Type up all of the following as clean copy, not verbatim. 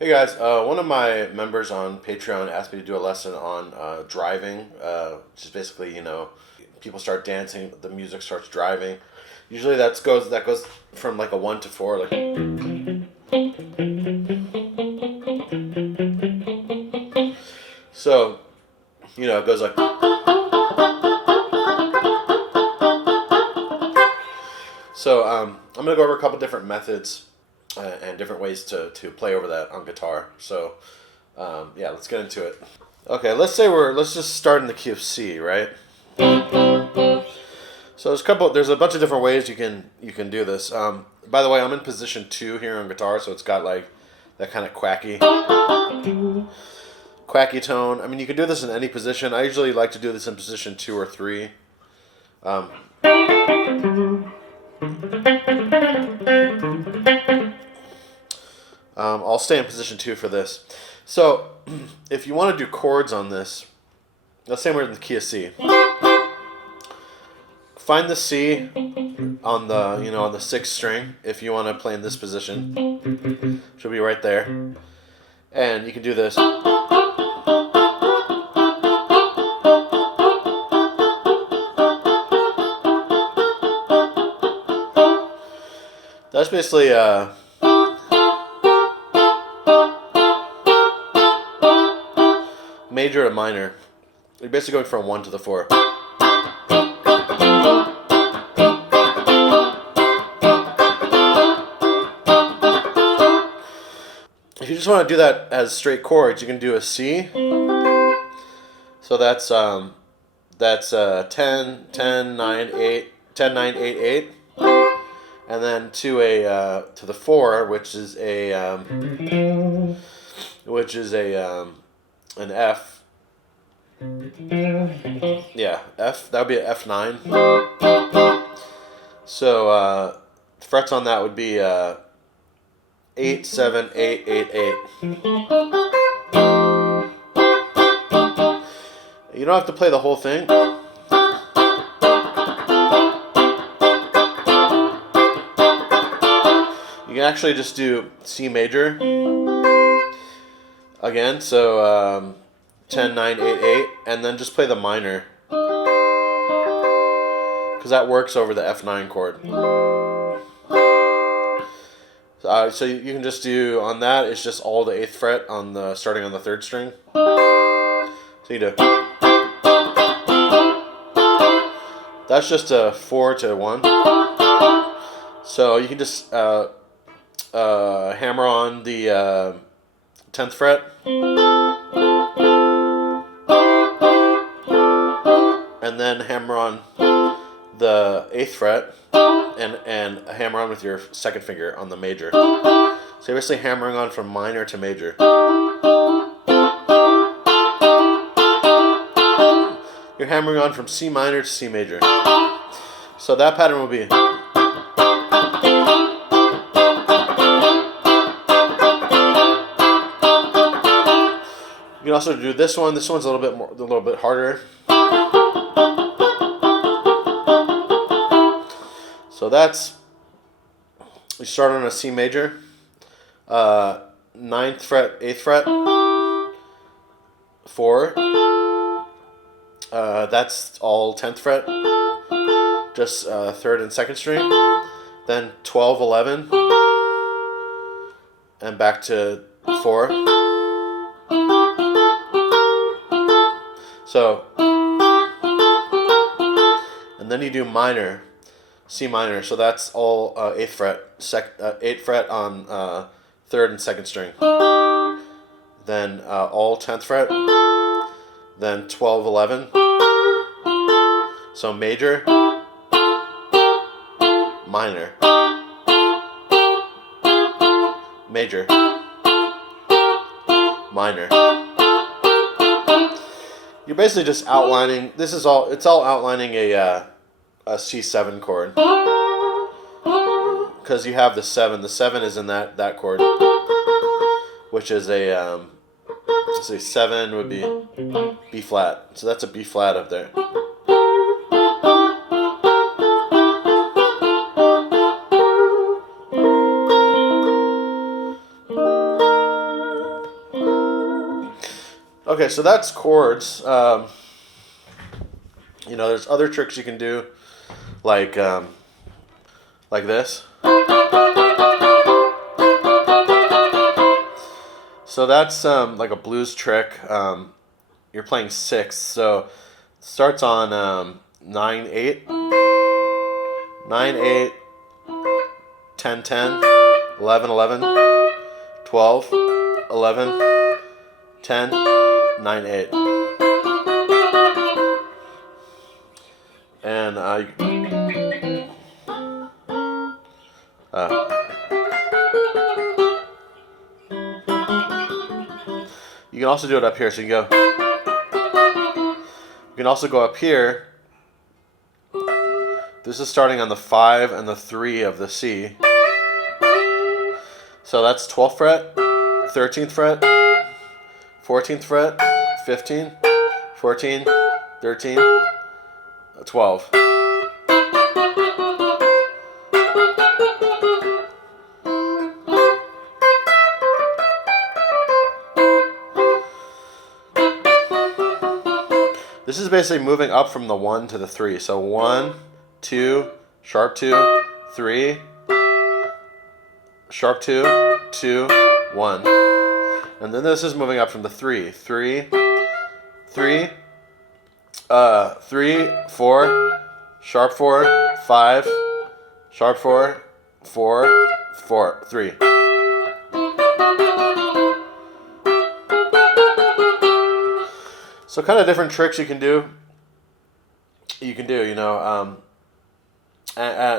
Hey guys, one of my members on Patreon asked me to do a lesson on driving, which is basically, people start dancing, the music starts driving. Usually that goes from like a 1 to 4, like. So, it goes like. So, I'm gonna go over a couple different methods and different ways to play over that on guitar. So, yeah, let's get into it. Okay, let's just start in the key of C, right? So there's a bunch of different ways you can do this. By the way, I'm in position 2 here on guitar, so it's got like that kind of quacky tone. I mean, you can do this in any position. I usually like to do this in position 2 or 3. Um, I'll stay in position 2 for this. So, if you want to do chords on this, let's say we're in the key of C. Find the C on the 6th string if you want to play in this position. Should be right there, and you can do this. That's basically major to minor. You're basically going from 1 to 4. If you just want to do that as straight chords, you can do a C. So that's 10, 10, 9, 8, 10, 9, 8, 8, and then to the 4, which is an F. Yeah, F. That would be an F9. So frets on that would be 8, 7, 8, 8, 8. You don't have to play the whole thing. You can actually just do C major again. So 10, 9, 8, 8, and then just play the minor, because that works over the F9 chord. So you can just do on that. It's just all the 8th fret starting on the 3rd string. So you do. That's just a 4 to 1. So you can just hammer on the 10th fret, and then hammer on the 8th fret, and hammer on with your 2nd finger on the major. So you're basically hammering on from minor to major. You're hammering on from C minor to C major. So that pattern will be. You can also do this one. This one's a little bit harder. So we start on a C major, 9th fret, 8th fret, 4. That's all 10th fret, just 3rd and 2nd string. Then 12, 11, and back to 4. So, and then you do minor. C minor, so that's all 8th fret, 8th fret on 3rd and 2nd string. Then all 10th fret, then 12, 11. So major, minor, major, minor. You're basically just outlining. It's all outlining a C7 chord, because you have the 7. The 7 is in that chord, which is a let's say 7 would be B flat. So that's a B flat up there. Okay, so that's chords. You know, there's other tricks you can do, like this. So that's like a blues trick. You're playing sixths, so it starts on 9/8, 9/8, 10/10, 11/11, 12, 11, 10, 9/8. And you can also do it up here. So you can go. You can also go up here. This is starting on the 5 and the 3 of the C. So that's 12th fret, 13th fret, 14th fret, 15, 14, 13, 12. This is basically moving up from the 1 to the 3. So 1, 2, sharp 2, 3, sharp 2, 2, 1. And then this is moving up from the 3. 3, 3, 3, 4, sharp 4, 5, sharp 4, 4, 4, 3. So kind of different tricks you can do. You know.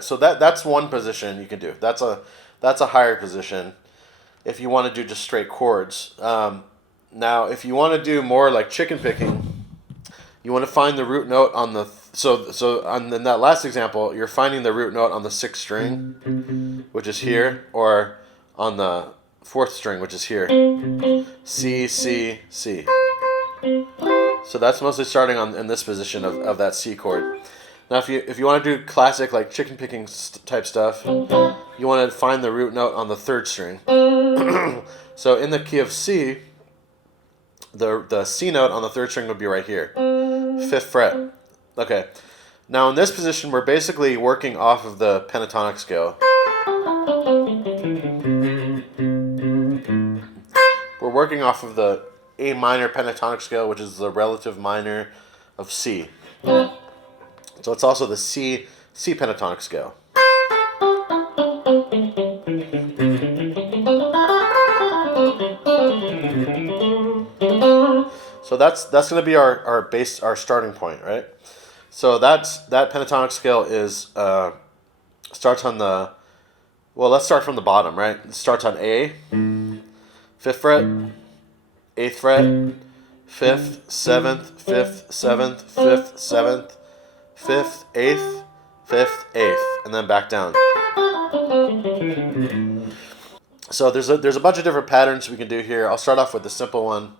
So that's one position you can do. That's a higher position if you want to do just straight chords. Now, if you want to do more like chicken picking, you want to find the root note on the in that last example, you're finding the root note on the 6th string, which is here, or on the 4th string, which is here. C, C, C. So that's mostly starting in this position of that C chord. Now, if you want to do classic like chicken picking type stuff, you want to find the root note on the 3rd string. So in the key of C, the C note on the 3rd string would be right here, 5th fret. Okay. Now in this position, we're basically working off of the pentatonic scale. We're working off of the A minor pentatonic scale, which is the relative minor of C. So it's also the C pentatonic scale. So that's going to be our starting point, right? So that pentatonic scale is starts on the, well, let's start from the bottom, right? It starts on A, 5th fret, 8th fret, 5th, 7th, 5th, 7th, 5th, 7th, 5th, 8th, 5th, 8th, and then back down. So there's a bunch of different patterns we can do here. I'll start off with the simple one.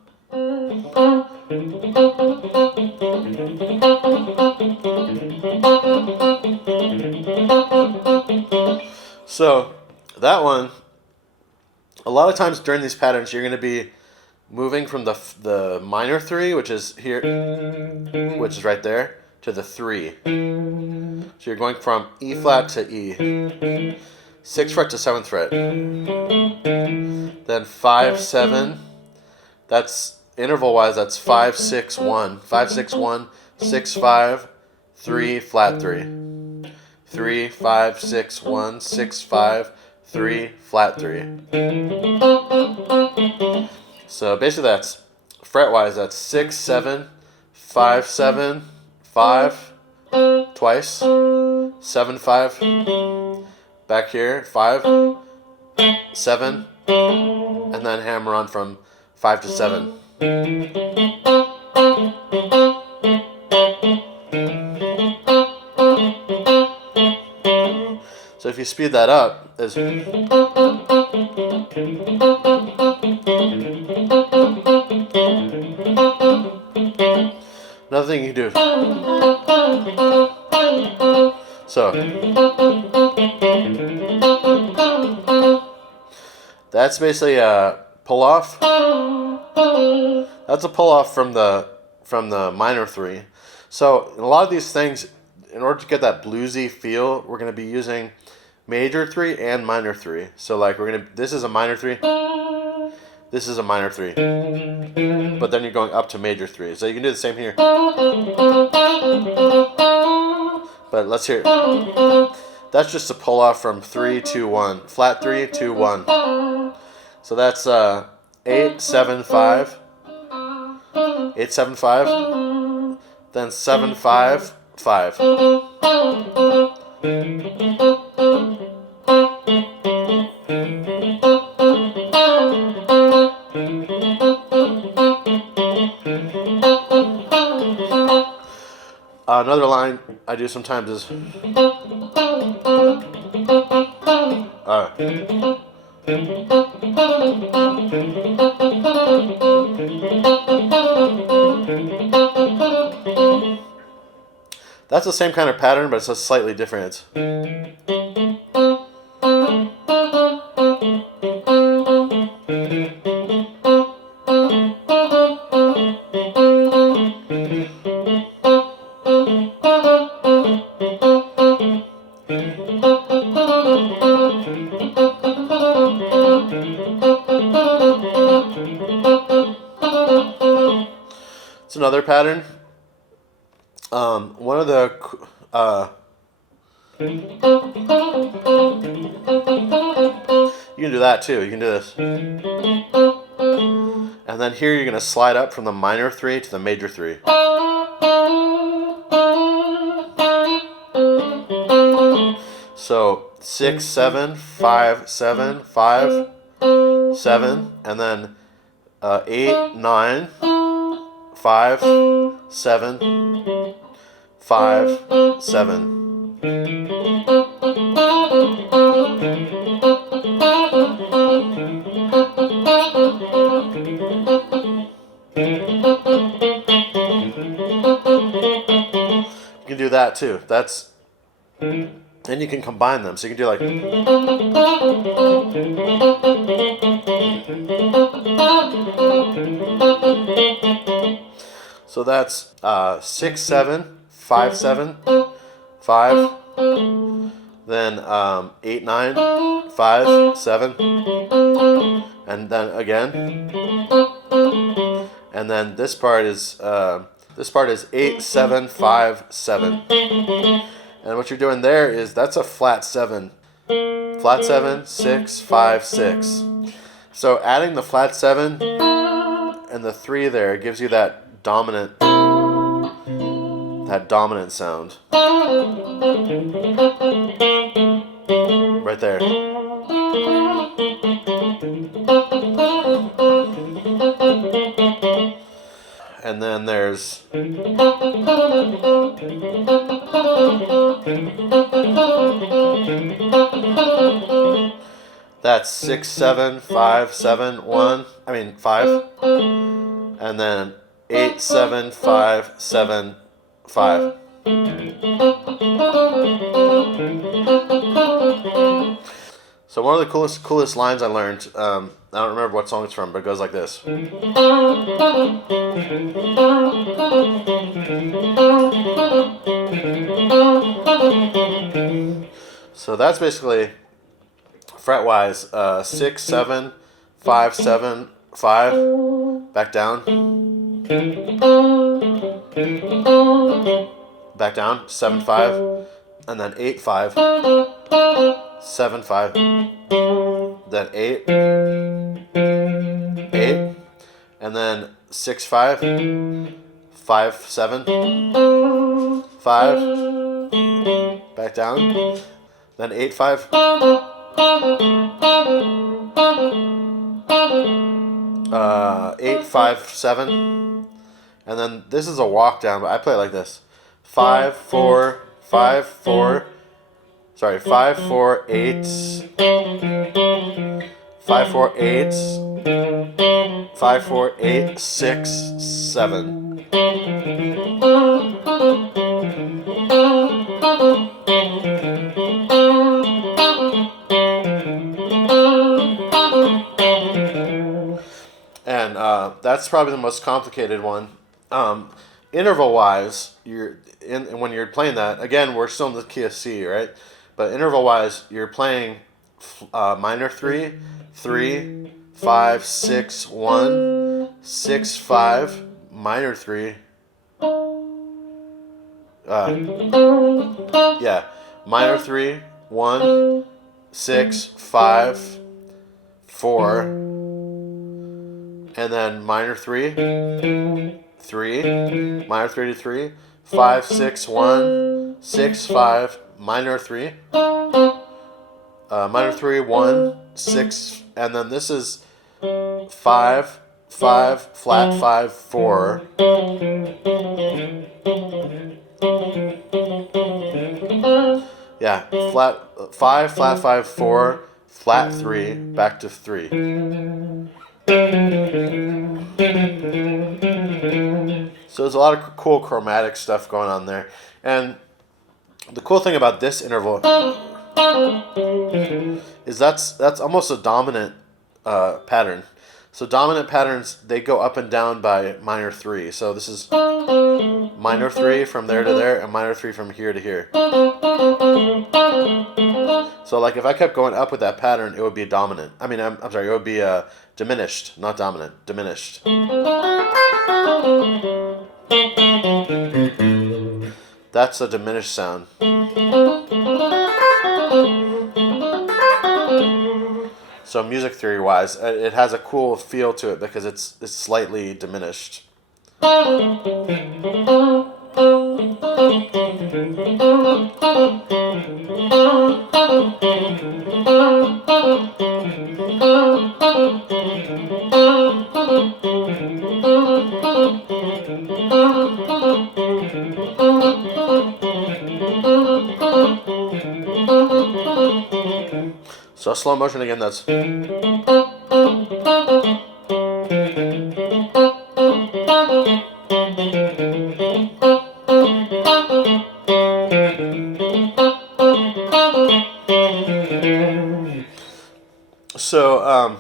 So that one, a lot of times during these patterns, you're going to be moving from the minor 3, which is here, which is right there, to the 3. So you're going from E flat to E, 6th fret to 7th fret, then 5, 7. That's interval wise. That's 5, 6, 1, 5, 6, 1, 6, 5, 3, flat 3, 3, 5, 6, 1, 6, 5, 3, flat 3. So basically that's fret-wise, that's 6, 7, 5, 7, 5, twice, 7, 5, back here, 5, 7, and then hammer on from 5 to 7. So if you speed that up, there's another thing you can do. So that's basically a pull off. That's a pull off from the minor 3. So in a lot of these things, in order to get that bluesy feel, we're going to be using major 3 and minor 3. So like this is a minor 3, this is a minor 3, but then you're going up to major 3. So you can do the same here. But let's hear it. That's just a pull off from 3 2 1, flat 3 2 1. So that's 8 7 5, 8 7 5, then 7 5 5. Another line I do sometimes is that's the same kind of pattern, but it's a slightly different. It's another pattern. One of the you can do that too. You can do this, and then here you're gonna slide up from the minor 3 to the major 3. So 6 7 5 7 5 7, and then 8 9 5 7 5 7. You can do that too. That's, and you can combine them. So you can do like, so that's 6 7 5 7 5, then 8 9 5 7, and then again, and then this part is 8 7 5 7. And what you're doing there is that's a flat 7. Flat 7, 6, 5, 6. So adding the flat 7 and the 3 there gives you that dominant sound. Right there. And then there's that's 6 7 5 7 1. I mean 5, and then 8 7 5 7 5. So one of the coolest lines I learned, I don't remember what song it's from, but it goes like this. So that's basically fret-wise 6 7 5 7 5, back down, 7 5, and then 8 5, 7 5, then 8 8, and then 6 5 5 7 5, back down, then 8 5, 8 5 7, and then this is a walk down, but I play it like this: 5 4 5 4. Sorry, 5 4 8, 5 4 8, 5 4 8 6 7. And that's probably the most complicated one. Interval wise, when you're playing that, again, we're still in the key of C, right? But interval wise, you're playing minor 3, 3, 5, 6, 1, 6, 5, minor 3. Yeah, minor 3, 1, 6, 5, 4, and then minor 3, 3, minor 3 to 3, 5, 6, 1, 6, 5, minor 3, minor 3, 1, 6, and then this is 5, 5, flat 5, 4. Yeah, flat 5, flat 5, 4, flat 3, back to 3. So there's a lot of cool chromatic stuff going on there. And the cool thing about this interval is that's almost a dominant pattern. So dominant patterns, they go up and down by minor 3. So this is minor 3 from there to there, and minor 3 from here to here. So like if I kept going up with that pattern, it would be dominant. I mean, I'm sorry, it would be diminished, not dominant, diminished. That's a diminished sound. So music theory wise, it has a cool feel to it because it's slightly diminished. So slow motion again, that's. So,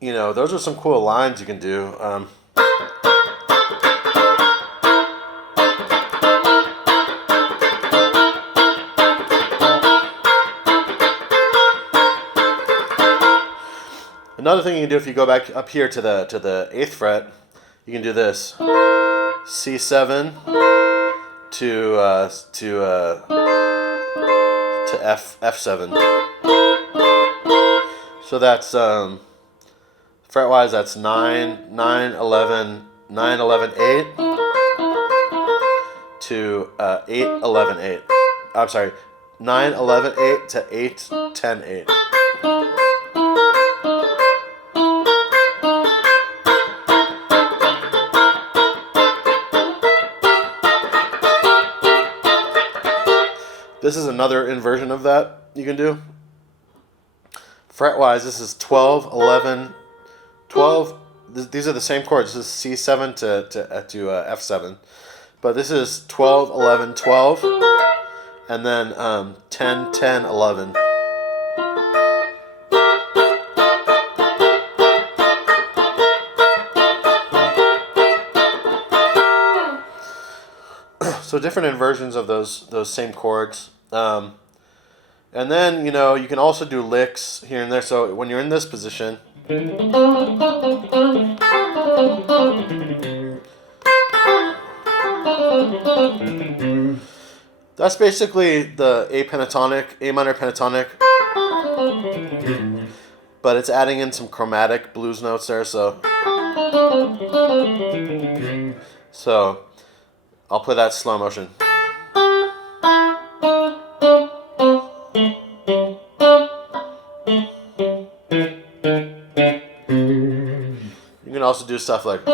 you know, those are some cool lines you can do. Another thing you can do if you go back up here to the 8th fret, you can do this: C7 to F7. So that's fret wise, that's 9, 9, 11, 9, 11, 8 to 8, 11, 8. I'm sorry, 9, 11, 8 to 8, 10, 8. This is another inversion of that you can do. Fret-wise, this is 12, 11, 12. These are the same chords. This is C7 to F7. But this is 12, 11, 12, and then 10, 10, 11. So different inversions of those same chords. And then, you know, you can also do licks here and there. So when you're in this position, that's basically the A minor pentatonic, but it's adding in some chromatic blues notes there. So I'll play that slow motion. You can also do stuff like.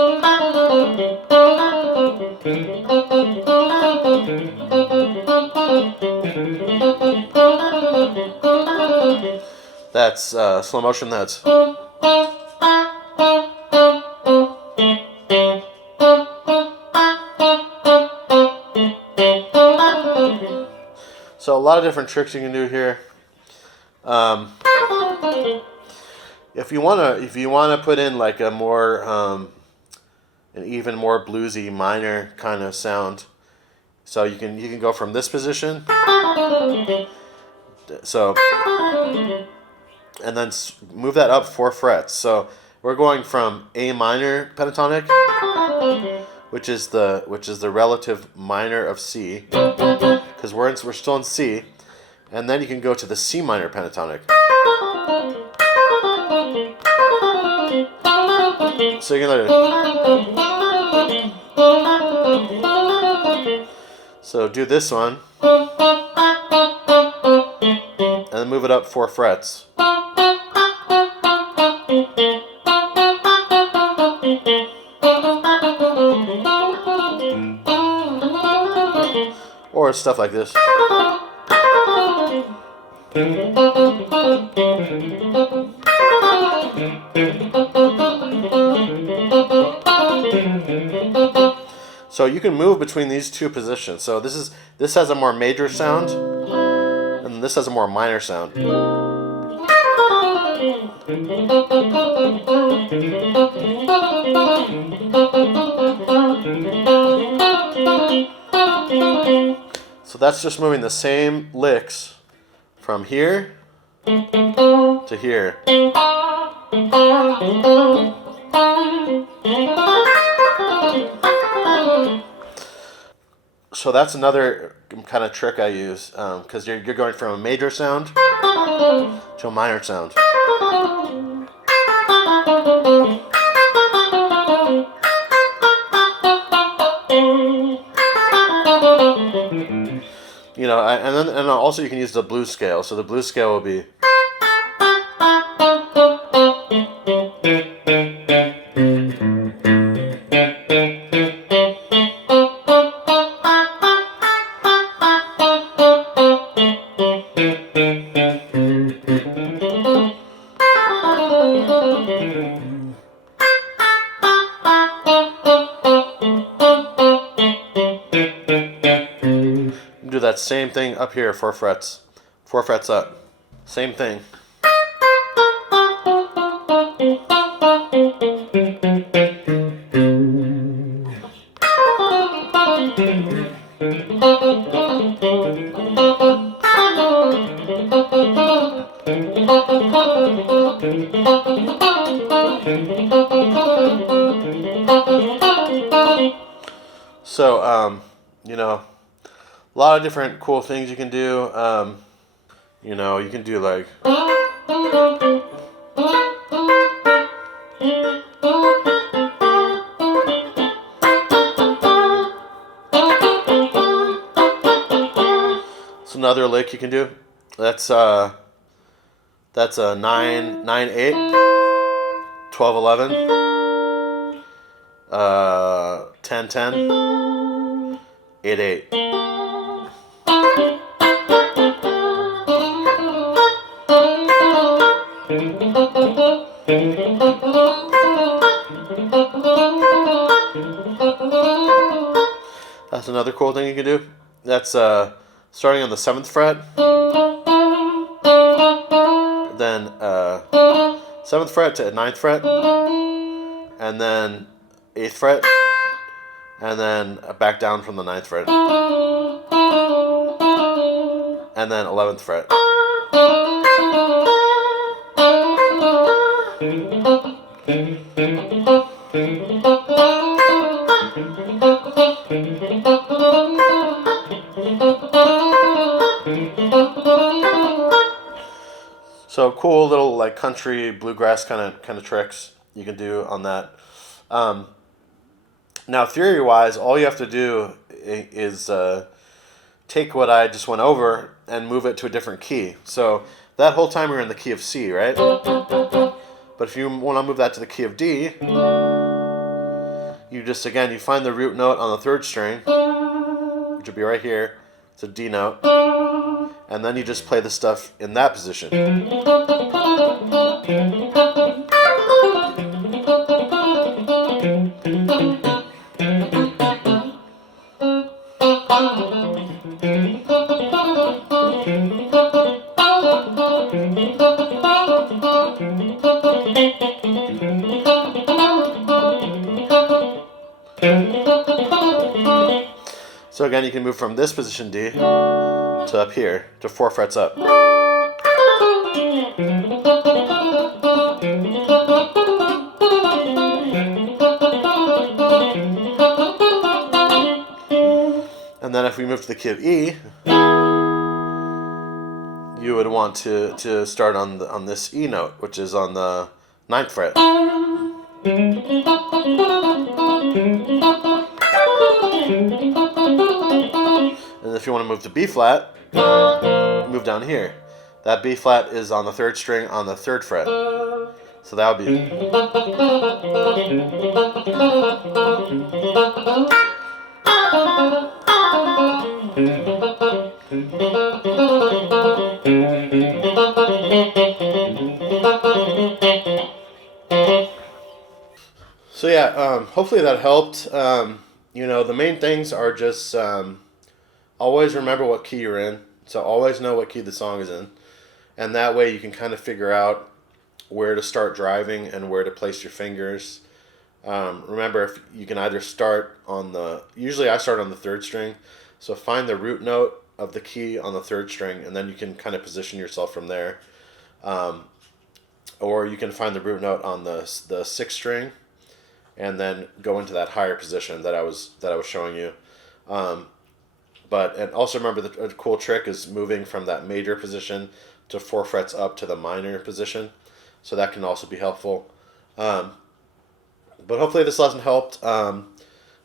That's slow motion, that's. So a lot of different tricks you can do here. If you wanna put in like a more an even more bluesy minor kind of sound, so you can go from this position, so, and then move that up 4 frets. So we're going from A minor pentatonic, which is the relative minor of C, because we're still in C, and then you can go to the C minor pentatonic. So you can let it. So do this one, and then move it up 4 frets. Or stuff like this. So you can move between these two positions. So this has a more major sound, and this has a more minor sound. So that's just moving the same licks from here to here. So that's another kind of trick I use, because you're going from a major sound to a minor sound. You know, and also you can use the blues scale. So the blues scale will be. Do that same thing up here, 4 frets. 4 frets up. Same thing. So, you know, a lot of different cool things you can do. You know, you can do like. It's another lick you can do. That's a 9-9-8, 12-11, 10-10, 8-8. That's another cool thing you can do. That's starting on the 7th fret, then 7th fret to 9th fret, and then 8th fret, and then back down from the 9th fret, and then 11th fret. So cool little like country bluegrass kind of tricks you can do on that. Now theory wise, all you have to do is take what I just went over and move it to a different key. So that whole time you're in the key of C, right? But if you want to move that to the key of D, you just you find the root note on the 3rd string, which would be right here. It's a D note, and then you just play the stuff in that position. So again, you can move from this position D to up here to 4 frets up. And then if we move to the key of E, you would want to start on this E note, which is on the 9th fret. And if you want to move to B flat, move down here. That B flat is on the 3rd string on the 3rd fret. So that would be. So yeah, hopefully that helped. You know, the main things are just always remember what key you're in. So always know what key the song is in. And that way you can kind of figure out where to start driving and where to place your fingers. Remember, if you can either start on the, usually I start on the 3rd string, so find the root note of the key on the 3rd string, and then you can kind of position yourself from there. Or you can find the root note on the 6th string, and then go into that higher position that I was showing you. And also remember, a cool trick is moving from that major position to 4 frets up to the minor position. So that can also be helpful. But hopefully this lesson helped.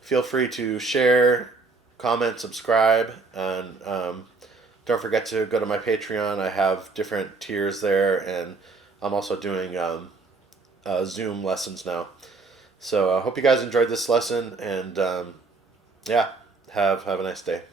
Feel free to share, comment, subscribe, and don't forget to go to my Patreon. I have different tiers there, and I'm also doing Zoom lessons now. So I hope you guys enjoyed this lesson, and yeah, have a nice day.